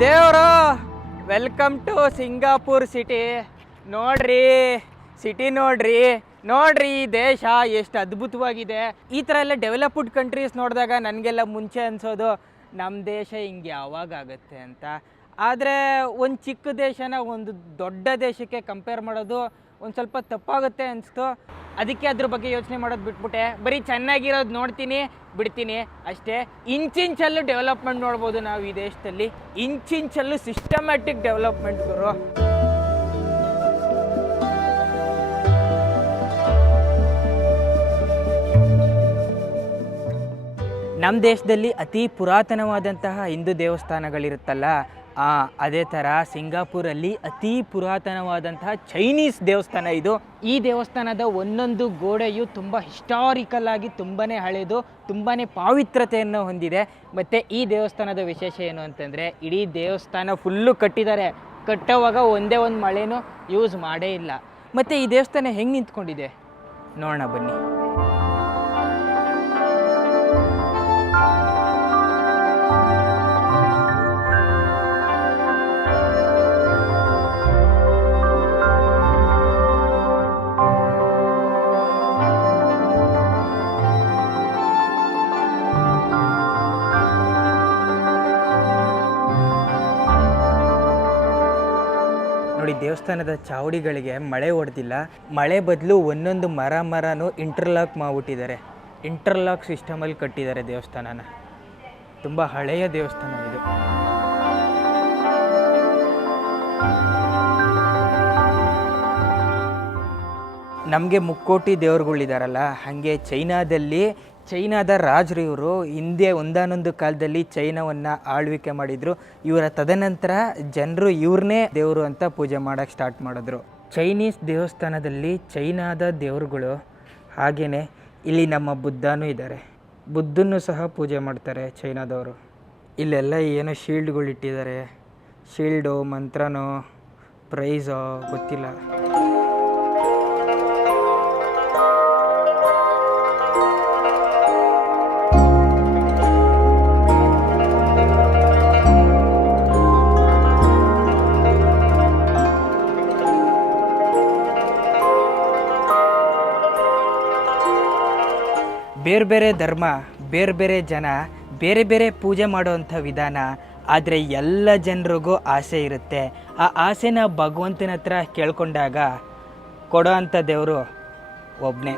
ದೇವರು welcome to Singapore city. ನೋಡ್ರಿ city ನೋಡ್ರಿ ಈ ದೇಶ ಎಷ್ಟು ಅದ್ಭುತವಾಗಿದೆ. ಈ ಥರ ಎಲ್ಲ ಡೆವಲಪ್ಡ್ ಕಂಟ್ರೀಸ್ ನೋಡಿದಾಗ ನನಗೆಲ್ಲ ಮುಂಚೆ ಅನ್ಸೋದು ನಮ್ಮ ದೇಶ ಹಿಂಗೆ ಯಾವಾಗ ಆಗುತ್ತೆ ಅಂತ. ಆದರೆ ಒಂದು ಚಿಕ್ಕ ದೇಶನ ಒಂದು ದೊಡ್ಡ ದೇಶಕ್ಕೆ ಕಂಪೇರ್ ಮಾಡೋದು ಒಂದು ಸ್ವಲ್ಪ ತಪ್ಪಾಗುತ್ತೆ ಅನಿಸ್ತು. ಅದಕ್ಕೆ ಅದ್ರ ಬಗ್ಗೆ ಯೋಚನೆ ಮಾಡೋದು ಬಿಟ್ಬಿಟ್ಟೆ. ಬರೀ ಚೆನ್ನಾಗಿರೋದು ನೋಡ್ತೀನಿ ಬಿಡ್ತೀನಿ ಅಷ್ಟೇ. ಇಂಚಿಂಚಲ್ಲೂ ಡೆವಲಪ್ಮೆಂಟ್ ನೋಡ್ಬೋದು ನಾವು ಈ ದೇಶದಲ್ಲಿ. ಇಂಚಿಂಚಲ್ಲೂ ಸಿಸ್ಟಮ್ಯಾಟಿಕ್ ಡೆವಲಪ್ಮೆಂಟ್ ಗುರು. ನಮ್ಮ ದೇಶದಲ್ಲಿ ಅತಿ ಪುರಾತನವಾದಂತಹ ಹಿಂದೂ ದೇವಸ್ಥಾನಗಳಿರುತ್ತಲ್ಲ, ಅದೇ ಥರ ಸಿಂಗಾಪುರಲ್ಲಿ ಅತಿ ಪುರಾತನವಾದಂತಹ ಚೈನೀಸ್ ದೇವಸ್ಥಾನ ಇದು. ಈ ದೇವಸ್ಥಾನದ ಒಂದೊಂದು ಗೋಡೆಯು ತುಂಬ ಹಿಸ್ಟಾರಿಕಲ್ ಆಗಿ ತುಂಬಾ ಹಳೆಯದು, ತುಂಬಾ ಪಾವಿತ್ರತೆಯನ್ನು ಹೊಂದಿದೆ. ಮತ್ತು ಈ ದೇವಸ್ಥಾನದ ವಿಶೇಷ ಏನು ಅಂತಂದರೆ, ಇಡೀ ದೇವಸ್ಥಾನ ಫುಲ್ಲು ಕಟ್ಟೋವಾಗ ಒಂದೇ ಒಂದು ಮಳೆನೂ ಯೂಸ್ ಮಾಡೇ ಇಲ್ಲ. ಮತ್ತು ಈ ದೇವಸ್ಥಾನ ಹೆಂಗೆ ನಿಂತ್ಕೊಂಡಿದೆ ನೋಡೋಣ ಬನ್ನಿ. ನೋಡಿ, ದೇವಸ್ಥಾನದ ಚಾವಡಿಗಳಿಗೆ ಮಳೆ ಹೊಡೆದಿಲ್ಲ. ಮಳೆ ಬದಲು ಒಂದೊಂದು ಮರನೂ ಇಂಟರ್ಲಾಕ್ ಮಾಡಿಬಿಟ್ಟಿದ್ದಾರೆ. ಇಂಟರ್ಲಾಕ್ ಸಿಸ್ಟಮಲ್ಲಿ ಕಟ್ಟಿದ್ದಾರೆ ದೇವಸ್ಥಾನನ. ತುಂಬ ಹಳೆಯ ದೇವಸ್ಥಾನ ಇದು. ನಮಗೆ ಮುಕ್ಕೋಟಿ ದೇವ್ರುಗಳಿದಾರಲ್ಲ, ಹಾಗೆ ಚೈನಾದ ರಾಜರು ಇವರು. ಹಿಂದೆ ಒಂದಾನೊಂದು ಕಾಲದಲ್ಲಿ ಚೈನಾವನ್ನು ಆಳ್ವಿಕೆ ಮಾಡಿದರು. ಇವರ ತದನಂತರ ಜನರು ಇವ್ರನ್ನೇ ದೇವರು ಅಂತ ಪೂಜೆ ಮಾಡೋಕ್ಕೆ ಸ್ಟಾರ್ಟ್ ಮಾಡಿದ್ರು. ಚೈನೀಸ್ ದೇವಸ್ಥಾನದಲ್ಲಿ ಚೈನಾದ ದೇವರುಗಳು, ಹಾಗೆಯೇ ಇಲ್ಲಿ ನಮ್ಮ ಬುದ್ಧನೂ ಇದ್ದಾರೆ. ಬುದ್ಧನೂ ಸಹ ಪೂಜೆ ಮಾಡ್ತಾರೆ ಚೈನಾದವರು. ಇಲ್ಲೆಲ್ಲ ಏನೋ ಶೀಲ್ಡ್ಗಳು ಇಟ್ಟಿದ್ದಾರೆ. ಶೀಲ್ಡು, ಮಂತ್ರನೋ, ಪ್ರೈಸೋ ಗೊತ್ತಿಲ್ಲ. ಬೇರೆ ಬೇರೆ ಧರ್ಮ, ಬೇರೆ ಬೇರೆ ಜನ, ಬೇರೆ ಬೇರೆ ಪೂಜೆ ಮಾಡೋವಂಥ ವಿಧಾನ. ಆದರೆ ಎಲ್ಲ ಜನರಿಗೂ ಆಸೆ ಇರುತ್ತೆ. ಆ ಆಸೆನ ಭಗವಂತನ ಹತ್ರ ಕೇಳ್ಕೊಂಡಾಗ ಕೊಡೋ ಅಂಥ ದೇವರು ಒಬ್ಬನೇ.